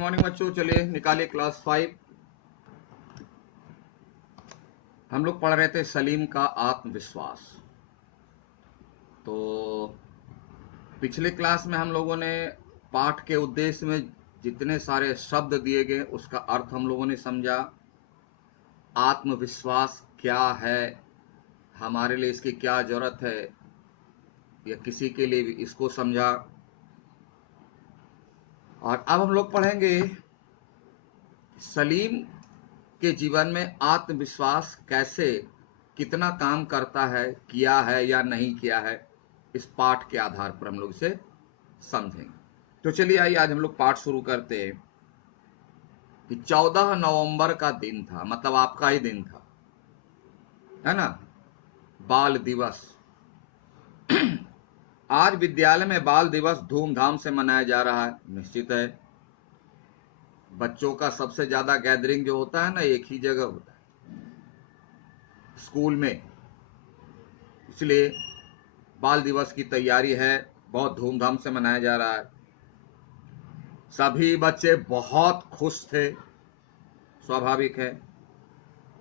Morning बच्चों, चलिए निकालिए क्लास 5। हम लोग पढ़ रहे थे सलीम का आत्मविश्वास। तो पिछले क्लास में हम लोगों ने पाठ के उद्देश्य में जितने सारे शब्द दिए गए उसका अर्थ हम लोगों ने समझा। आत्मविश्वास क्या है, हमारे लिए इसकी क्या जरूरत है, या किसी के लिए भी इसको समझा। और अब हम लोग पढ़ेंगे सलीम के जीवन में आत्मविश्वास कैसे, कितना काम करता है, किया है या नहीं किया है। इस पाठ के आधार पर हम लोग इसे समझेंगे। तो चलिए आइए आज हम लोग पाठ शुरू करते हैं कि 14 नवंबर का दिन था, मतलब आपका ही दिन था, है ना, बाल दिवस। आज विद्यालय में बाल दिवस धूमधाम से मनाया जा रहा है। निश्चित है, बच्चों का सबसे ज्यादा गैदरिंग जो होता है ना, एक ही जगह होता है, स्कूल में। इसलिए बाल दिवस की तैयारी है, बहुत धूमधाम से मनाया जा रहा है। सभी बच्चे बहुत खुश थे, स्वाभाविक है।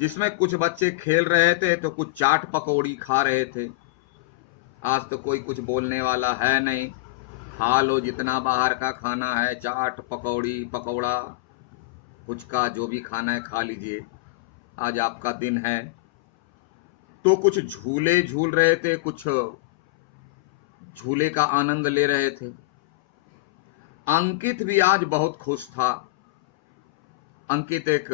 जिसमें कुछ बच्चे खेल रहे थे तो कुछ चाट पकौड़ी खा रहे थे। आज तो कोई कुछ बोलने वाला है नहीं, खा लो जितना बाहर का खाना है, चाट पकौड़ी पकौड़ा, पुचका, जो भी खाना है खा लीजिए, आज आपका दिन है। तो कुछ झूले झूल रहे थे, कुछ झूले का आनंद ले रहे थे। अंकित भी आज बहुत खुश था। अंकित एक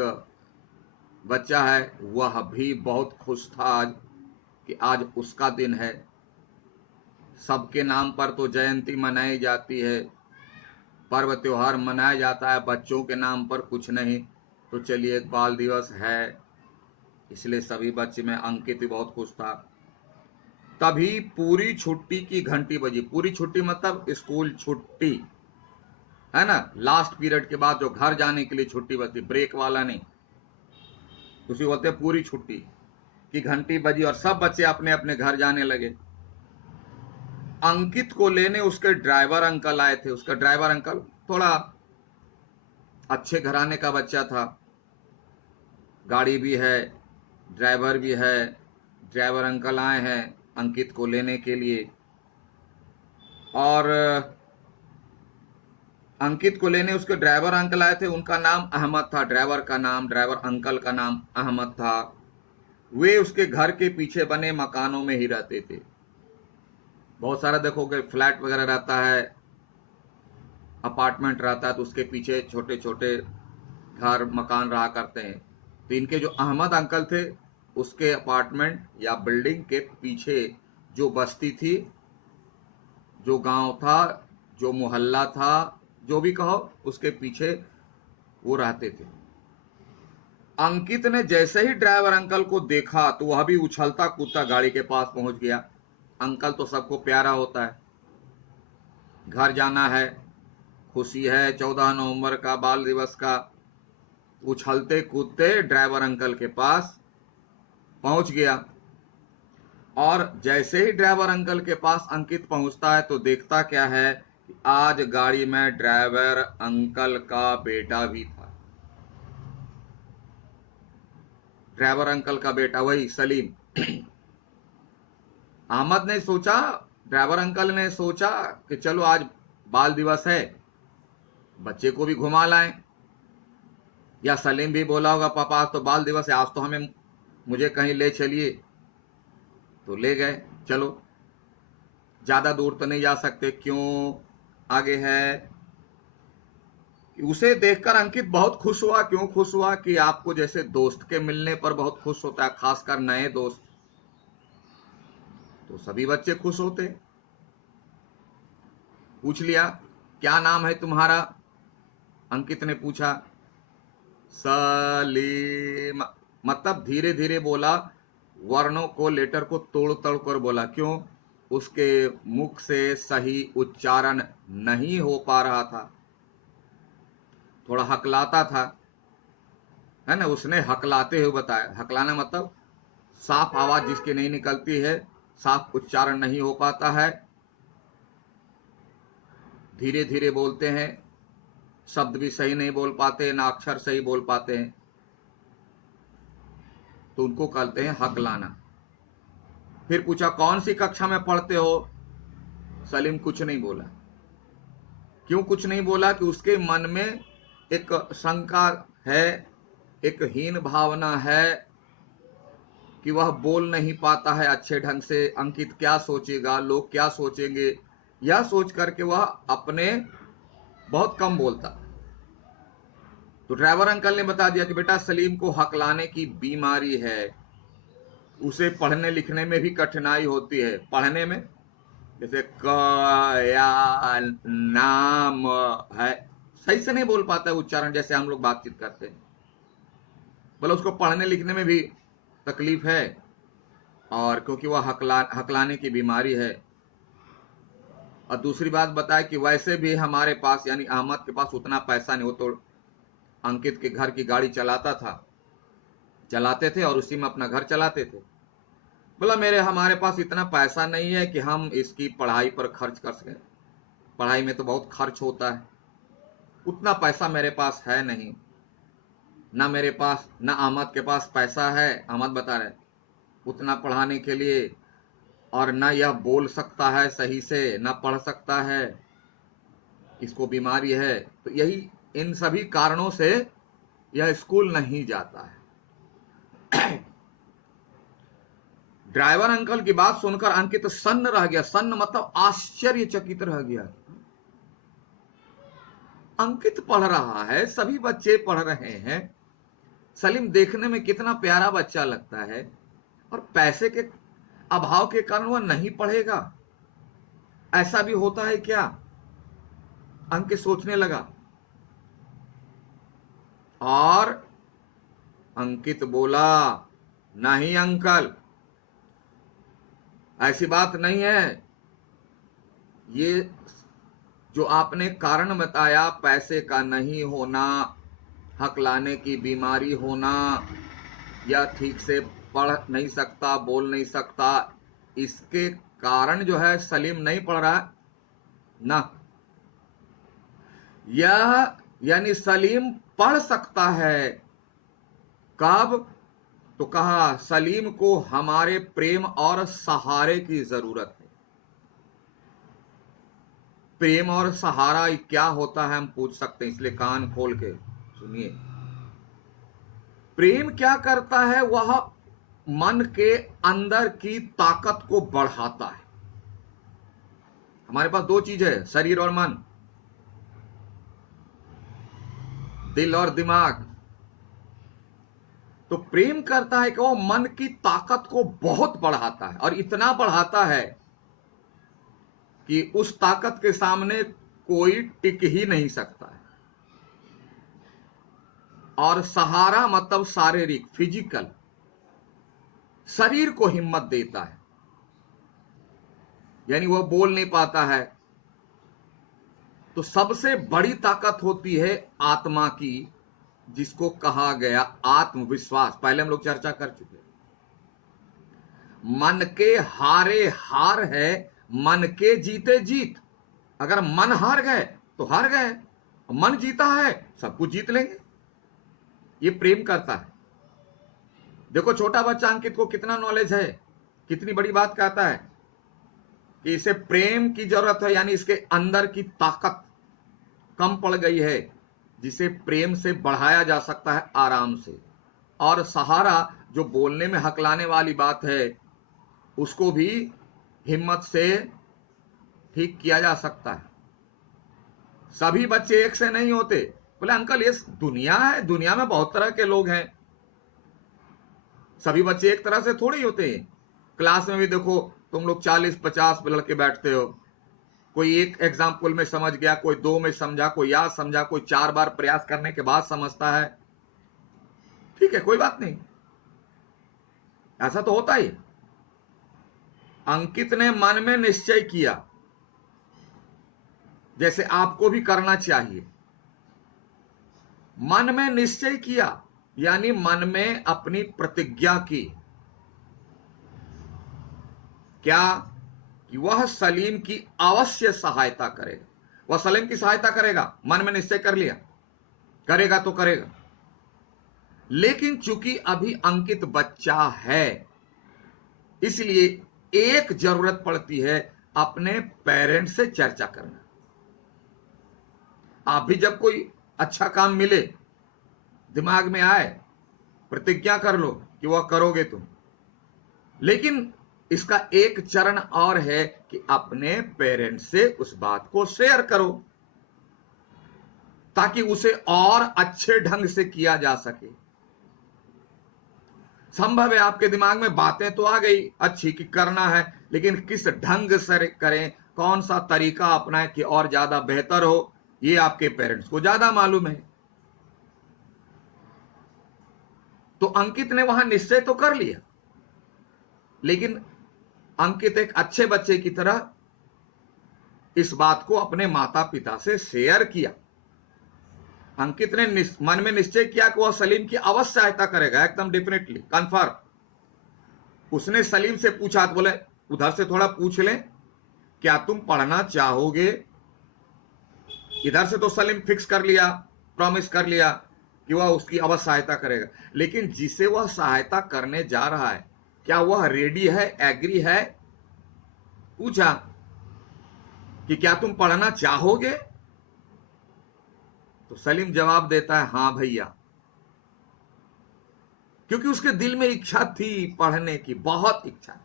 बच्चा है, वह भी बहुत खुश था आज कि आज उसका दिन है। सबके नाम पर तो जयंती मनाई जाती है, पर्व त्योहार मनाया जाता है, बच्चों के नाम पर कुछ नहीं। तो चलिए, एक बाल दिवस है, इसलिए सभी बच्चे में अंकित भी बहुत खुश था। तभी पूरी छुट्टी की घंटी बजी। पूरी छुट्टी मतलब स्कूल छुट्टी, है ना, लास्ट पीरियड के बाद जो घर जाने के लिए छुट्टी बचती, ब्रेक वाला नहीं, उसी बोलते हैं पूरी छुट्टी की घंटी बजी और सब बच्चे अपने अपने घर जाने लगे। अंकित को लेने उसके ड्राइवर अंकल आए थे। उसका ड्राइवर अंकल थोड़ा अच्छे घराने का बच्चा था, गाड़ी भी है, ड्राइवर भी है। ड्राइवर अंकल आए हैं अंकित को लेने के लिए। और अंकित को लेने उसके ड्राइवर अंकल आए थे। उनका नाम अहमद था, ड्राइवर का नाम, ड्राइवर अंकल का नाम अहमद था। वे उसके घर के पीछे बने मकानों में ही रहते थे। बहुत सारा देखोगे फ्लैट वगैरह रहता है, अपार्टमेंट रहता है, तो उसके पीछे छोटे छोटे घर मकान रहा करते हैं। तो इनके जो अहमद अंकल थे, उसके अपार्टमेंट या बिल्डिंग के पीछे जो बस्ती थी, जो गांव था, जो मोहल्ला था, जो भी कहो, उसके पीछे वो रहते थे। अंकित ने जैसे ही ड्राइवर अंकल को देखा तो वह भी उछलता कूदता गाड़ी के पास पहुंच गया। अंकल तो सबको प्यारा होता है, घर जाना है, खुशी है 14 नवंबर का, बाल दिवस का। उछलते कूदते ड्राइवर अंकल के पास पहुंच गया। और जैसे ही ड्राइवर अंकल के पास अंकित पहुंचता है तो देखता क्या है कि आज गाड़ी में ड्राइवर अंकल का बेटा भी था। ड्राइवर अंकल का बेटा, वही सलीम। अहमद ने सोचा, ड्राइवर अंकल ने सोचा कि चलो आज बाल दिवस है, बच्चे को भी घुमा लाएं। या सलीम भी बोला होगा, पापा आज तो बाल दिवस है, आज तो हमें मुझे कहीं ले चलिए। तो ले गए। चलो, ज्यादा दूर तो नहीं जा सकते, क्यों, आगे है। उसे देखकर अंकित बहुत खुश हुआ। क्यों खुश हुआ कि आपको जैसे दोस्त के मिलने पर बहुत खुश होता है, खासकर नए दोस्त, तो सभी बच्चे खुश होते। पूछ लिया, क्या नाम है तुम्हारा? अंकित ने पूछा। सलीम, मतलब धीरे धीरे बोला, वर्णों को, लेटर को तोड़ तोड़ कर बोला। क्यों? उसके मुख से सही उच्चारण नहीं हो पा रहा था, थोड़ा हकलाता था, है ना। उसने हकलाते हुए बताया। हकलाना मतलब साफ आवाज जिसकी नहीं निकलती है, साफ उच्चारण नहीं हो पाता है, धीरे धीरे बोलते हैं, शब्द भी सही नहीं बोल पाते, ना अक्षर सही बोल पाते हैं, तो उनको कहते हैं हकलाना। फिर पूछा कौन सी कक्षा में पढ़ते हो? सलीम कुछ नहीं बोला। क्यों कुछ नहीं बोला? कि उसके मन में एक शंका है, एक हीन भावना है कि वह बोल नहीं पाता है अच्छे ढंग से, अंकित क्या सोचेगा, लोग क्या सोचेंगे, यह सोच करके वह अपने बहुत कम बोलता। तो ड्राइवर अंकल ने बता दिया कि बेटा सलीम को हकलाने की बीमारी है, उसे पढ़ने लिखने में भी कठिनाई होती है। पढ़ने में जैसे क या नाम है, सही से नहीं बोल पाता है उच्चारण, जैसे हम लोग बातचीत करते हैं। बोले उसको पढ़ने लिखने में भी तकलीफ है, और क्योंकि वह हकलाने की बीमारी है। और दूसरी बात बताए कि वैसे भी हमारे पास यानी अहमद के पास उतना पैसा नहीं हो, तो अंकित के घर की गाड़ी चलाते थे और उसी में अपना घर चलाते थे। बोला हमारे पास इतना पैसा नहीं है कि हम इसकी पढ़ाई पर खर्च कर सकें, पढ़ाई में तो बहुत खर्च होता है, उतना पैसा मेरे पास है नहीं। ना मेरे पास, ना अहमद के पास पैसा है, अहमद बता रहे, उतना पढ़ाने के लिए, और ना यह बोल सकता है सही से, ना पढ़ सकता है, इसको बीमारी है। तो यही, इन सभी कारणों से यह स्कूल नहीं जाता है। ड्राइवर अंकल की बात सुनकर अंकित सन्न रह गया। सन्न मतलब आश्चर्यचकित रह गया। अंकित पढ़ रहा है, सभी बच्चे पढ़ रहे हैं, सलीम देखने में कितना प्यारा बच्चा लगता है, और पैसे के अभाव के कारण वह नहीं पढ़ेगा, ऐसा भी होता है क्या? अंकित सोचने लगा। और अंकित बोला, नहीं अंकल, ऐसी बात नहीं है। ये जो आपने कारण बताया, पैसे का नहीं होना, हकलाने की बीमारी होना, या ठीक से पढ़ नहीं सकता, बोल नहीं सकता, इसके कारण जो है सलीम नहीं पढ़ रहा ना। यह यानी सलीम पढ़ सकता है कब? तो कहा सलीम को हमारे प्रेम और सहारे की जरूरत है। प्रेम और सहारा क्या होता है हम पूछ सकते हैं, इसलिए कान खोल के सुनिए। प्रेम क्या करता है? वह मन के अंदर की ताकत को बढ़ाता है। हमारे पास दो चीज है, शरीर और मन, दिल और दिमाग। तो प्रेम करता है कि वो मन की ताकत को बहुत बढ़ाता है, और इतना बढ़ाता है कि उस ताकत के सामने कोई टिक ही नहीं सकता है। और सहारा मतलब शारीरिक, फिजिकल, शरीर को हिम्मत देता है। यानी वह बोल नहीं पाता है, तो सबसे बड़ी ताकत होती है आत्मा की, जिसको कहा गया आत्मविश्वास। पहले हम लोग चर्चा कर चुके। मन के हारे हार है, मन के जीते जीत। अगर मन हार गए तो हार गए, मन जीता है सब कुछ जीत लेंगे। ये प्रेम करता है। देखो छोटा बच्चा अंकित को कितना नॉलेज है, कितनी बड़ी बात कहता है कि इसे प्रेम की जरूरत है, यानी इसके अंदर की ताकत कम पड़ गई है, जिसे प्रेम से बढ़ाया जा सकता है आराम से। और सहारा, जो बोलने में हकलाने वाली बात है, उसको भी हिम्मत से ठीक किया जा सकता है। सभी बच्चे एक से नहीं होते। बोले अंकल ये दुनिया है, दुनिया में बहुत तरह के लोग हैं, सभी बच्चे एक तरह से थोड़े ही होते हैं। क्लास में भी देखो, तुम लोग 40-50 लड़के बैठते हो, कोई एक एग्जाम्पल में समझ गया, कोई दो में समझा, कोई याद समझा, कोई 4 बार प्रयास करने के बाद समझता है। ठीक है, कोई बात नहीं, ऐसा तो होता ही। अंकित ने मन में निश्चय किया, जैसे आपको भी करना चाहिए। मन में निश्चय किया यानी मन में अपनी प्रतिज्ञा की, क्या? कि वह सलीम की अवश्य सहायता करेगा। वह सलीम की सहायता करेगा, मन में निश्चय कर लिया, करेगा तो करेगा। लेकिन चूंकि अभी अंकित बच्चा है, इसलिए एक जरूरत पड़ती है अपने पेरेंट्स से चर्चा करना। आप भी जब कोई अच्छा काम मिले, दिमाग में आए, प्रतिज्ञा कर लो कि वह करोगे तुम। लेकिन इसका एक चरण और है कि अपने पेरेंट्स से उस बात को शेयर करो, ताकि उसे और अच्छे ढंग से किया जा सके। संभव है आपके दिमाग में बातें तो आ गई अच्छी कि करना है, लेकिन किस ढंग से करें, कौन सा तरीका अपनाएं कि और ज्यादा बेहतर हो, ये आपके पेरेंट्स को ज्यादा मालूम है। तो अंकित ने वहां निश्चय तो कर लिया, लेकिन अंकित एक अच्छे बच्चे की तरह इस बात को अपने माता पिता से शेयर किया। अंकित ने मन में निश्चय किया कि वह सलीम की अवश्य सहायता करेगा, एकदम डेफिनेटली कंफर्म। उसने सलीम से पूछा, तो बोले उधर से थोड़ा पूछ लें, क्या तुम पढ़ना चाहोगे? इधर से तो सलीम फिक्स कर लिया, प्रॉमिस कर लिया कि वह उसकी अवश्य सहायता करेगा। लेकिन जिसे वह सहायता करने जा रहा है, क्या वह रेडी है, एग्री है? पूछा कि क्या तुम पढ़ना चाहोगे? तो सलीम जवाब देता है, हां भैया, क्योंकि उसके दिल में इच्छा थी पढ़ने की, बहुत इच्छा,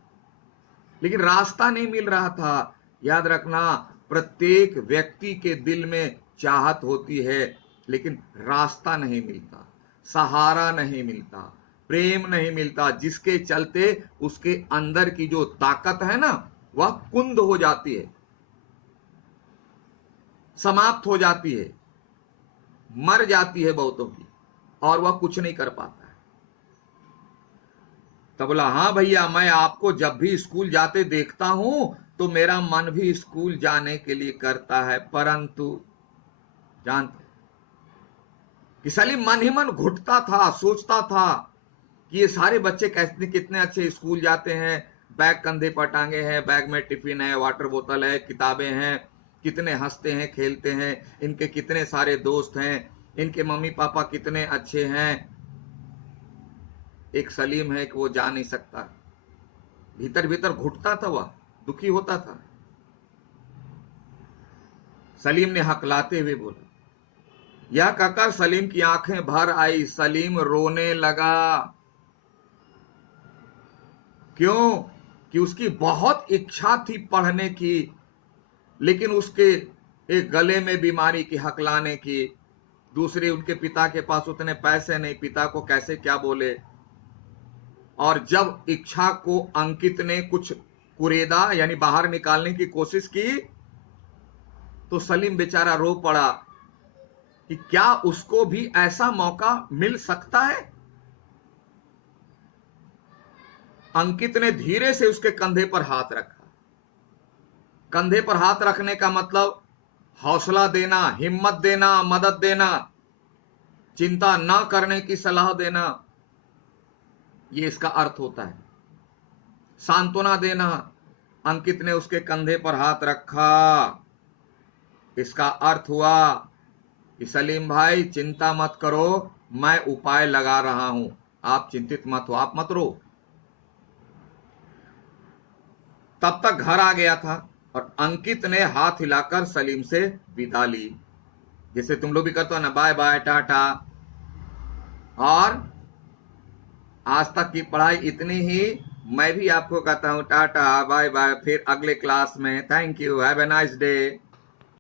लेकिन रास्ता नहीं मिल रहा था। याद रखना, प्रत्येक व्यक्ति के दिल में चाहत होती है, लेकिन रास्ता नहीं मिलता, सहारा नहीं मिलता, प्रेम नहीं मिलता, जिसके चलते उसके अंदर की जो ताकत है ना, वह कुंद हो जाती है, समाप्त हो जाती है, मर जाती है बहुतों की, और वह कुछ नहीं कर पाता है। तब बोला, हाँ भैया, मैं आपको जब भी स्कूल जाते देखता हूं तो मेरा मन भी स्कूल जाने के लिए करता है, परंतु जानते कि सलीम मन ही मन घुटता था, सोचता था कि ये सारे बच्चे कैसे कितने अच्छे स्कूल जाते हैं, बैग कंधे पर टांगे हैं, बैग में टिफिन है, वाटर बोतल है, किताबें हैं, कितने हंसते हैं, खेलते हैं, इनके कितने सारे दोस्त हैं, इनके मम्मी पापा कितने अच्छे हैं। एक सलीम है कि वो जा नहीं सकता, भीतर भीतर घुटता था, वह दुखी होता था। सलीम ने हकलाते हुए बोला, यह कहकर सलीम की आंखें भर आई, सलीम रोने लगा। क्यों? कि उसकी बहुत इच्छा थी पढ़ने की, लेकिन उसके एक गले में बीमारी की, हकलाने की, दूसरी उनके पिता के पास उतने पैसे नहीं, पिता को कैसे क्या बोले। और जब इच्छा को अंकित ने कुछ कुरेदा यानी बाहर निकालने की कोशिश की, तो सलीम बेचारा रो पड़ा कि क्या उसको भी ऐसा मौका मिल सकता है। अंकित ने धीरे से उसके कंधे पर हाथ रखा। कंधे पर हाथ रखने का मतलब हौसला देना, हिम्मत देना, मदद देना, चिंता न करने की सलाह देना, यह इसका अर्थ होता है, सांत्वना देना। अंकित ने उसके कंधे पर हाथ रखा, इसका अर्थ हुआ कि सलीम भाई चिंता मत करो, मैं उपाय लगा रहा हूं, आप चिंतित मत हो, आप मत रो। तब तक घर आ गया था और अंकित ने हाथ हिलाकर सलीम से विदा ली, जैसे तुम लोग भी करते हो ना, बाय बाय, टाटा। और आज तक की पढ़ाई इतनी ही, मैं भी आपको कहता हूं टाटा, बाय बाय, फिर अगले क्लास में, thank you, have a nice day.